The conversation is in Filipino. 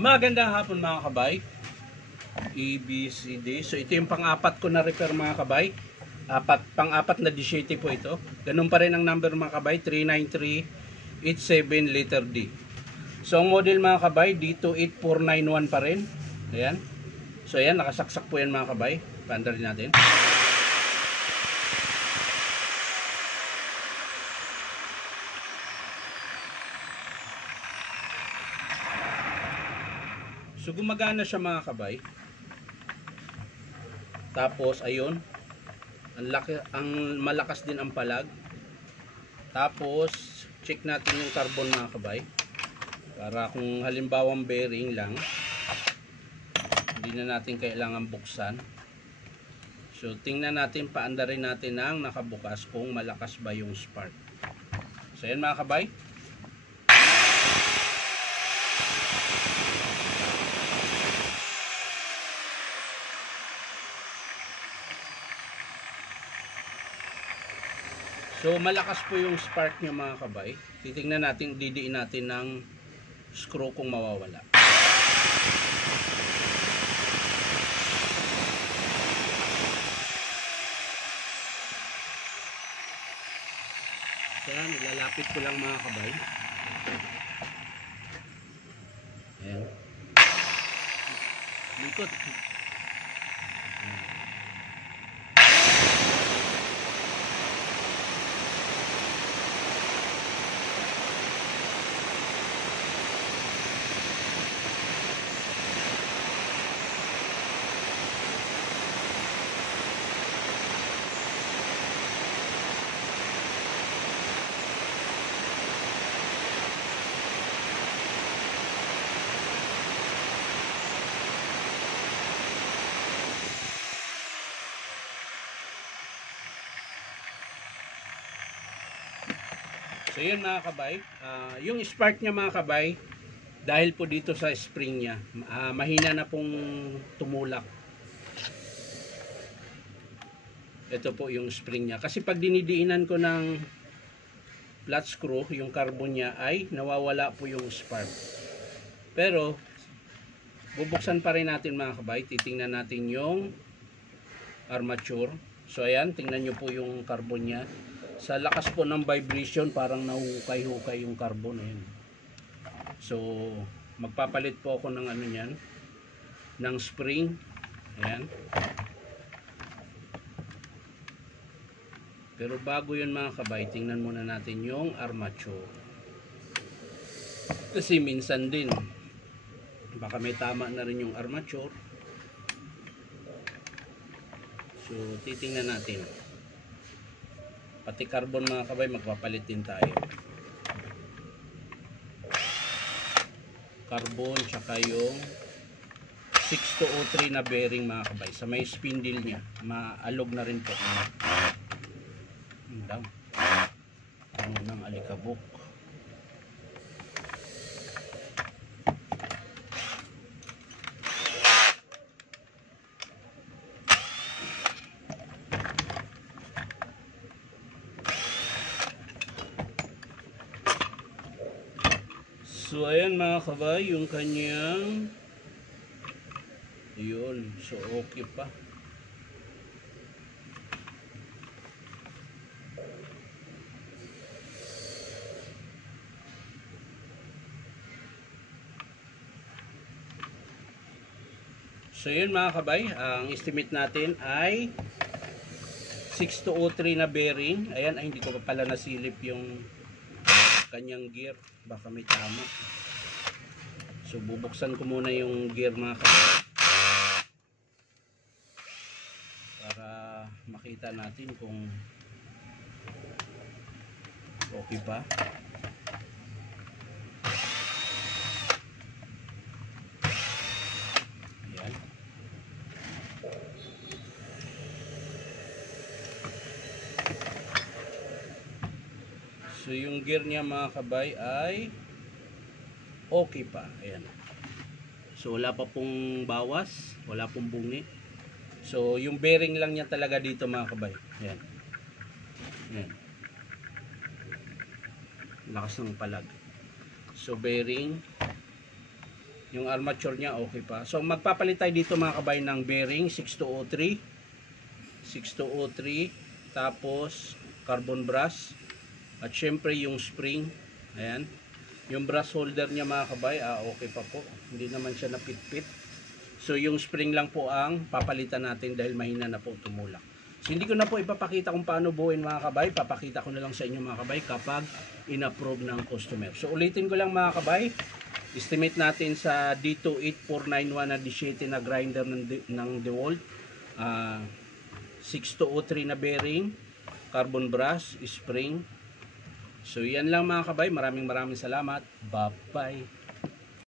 Magandang hapon mga kabay. ABCD. So ito yung pang-apat ko na repair mga kabay. Pang-apat na D-Shitty po ito. Ganun pa rin ang number mga kabay, 39387 letter D. So ang model mga kabay, D28491 pa rin. Ayan. So ayan, nakasaksak po yan mga kabay. Paanda rin natin. So gumagana siya mga kabay. Tapos ayun, ang malakas din ang palag. Tapos check natin yung carbon mga kabay. Para kung halimbawang bearing lang, hindi na natin kailangan buksan. So tingnan natin, paanda rin natin ang nakabukas kung malakas ba yung spark. So yan mga kabay. So malakas po yung spark niya mga kabay. Titingnan natin, didiin natin ng screw kung mawawala. Ayan, ilalapit ko lang mga kabay. Ayan. Likot. Ayan. So yun mga kabay, yung spark niya mga kabay, dahil po dito sa spring niya, mahina na pong tumulak. Ito po yung spring niya. Kasi pag dinidiinan ko ng flat screw, yung carbon niya ay nawawala po yung spark. Pero, bubuksan pa rin natin mga kabay. Titingnan natin yung armature. So ayan, tingnan nyo po yung carbon niya. Sa lakas po ng vibration, parang nahuhukay-hukay yung carbon. Ayan. So, magpapalit po ako ng ano yan, ng spring. Ayan. Pero bago yun mga kabay, tingnan muna natin yung armature. Kasi minsan din, baka may tama na rin yung armature. So, titingnan natin. Pati carbon mga kabay, magpapalit din tayo. Carbon, tsaka yung 6203 na bearing mga kabay. Sa may spindle niya, maalog na rin po. Ano nang alikabok. So ayan mga kabay, yung kanyang yun, so okay pa. So yun mga kabay, ang estimate natin ay 6203 na bearing. Ayan, ay hindi ko pa pala nasilip yung kanyang gear, baka may tama. So bubuksan ko muna yung gear mga kabay para makita natin kung okay pa. Ayan. So yung gear niya mga kabay ay okay pa. Ayan. So wala pa pong bawas, wala pong bungi. So yung bearing lang niya talaga dito mga kabay. Ayan. Ayan. Lakas ng palag. So bearing, Yung armature niya okay pa. So magpapalit tayo dito mga kabay ng bearing 6203. 6203. Tapos carbon brass. At syempre yung spring. Ayan. Yung brass holder niya mga kabay, okay pa po. Hindi naman siya napitpit. So yung spring lang po ang papalitan natin dahil mahina na po tumulak. So hindi ko na po ipapakita kung paano buuin mga kabay. Papakita ko na lang sa inyo mga kabay kapag in-approve ng customer. So ulitin ko lang mga kabay. Estimate natin sa D28491 na D7 na grinder ng DeWalt. 6203 na bearing. Carbon brass, spring. So yan lang mga kabay. Maraming salamat. Bye-bye.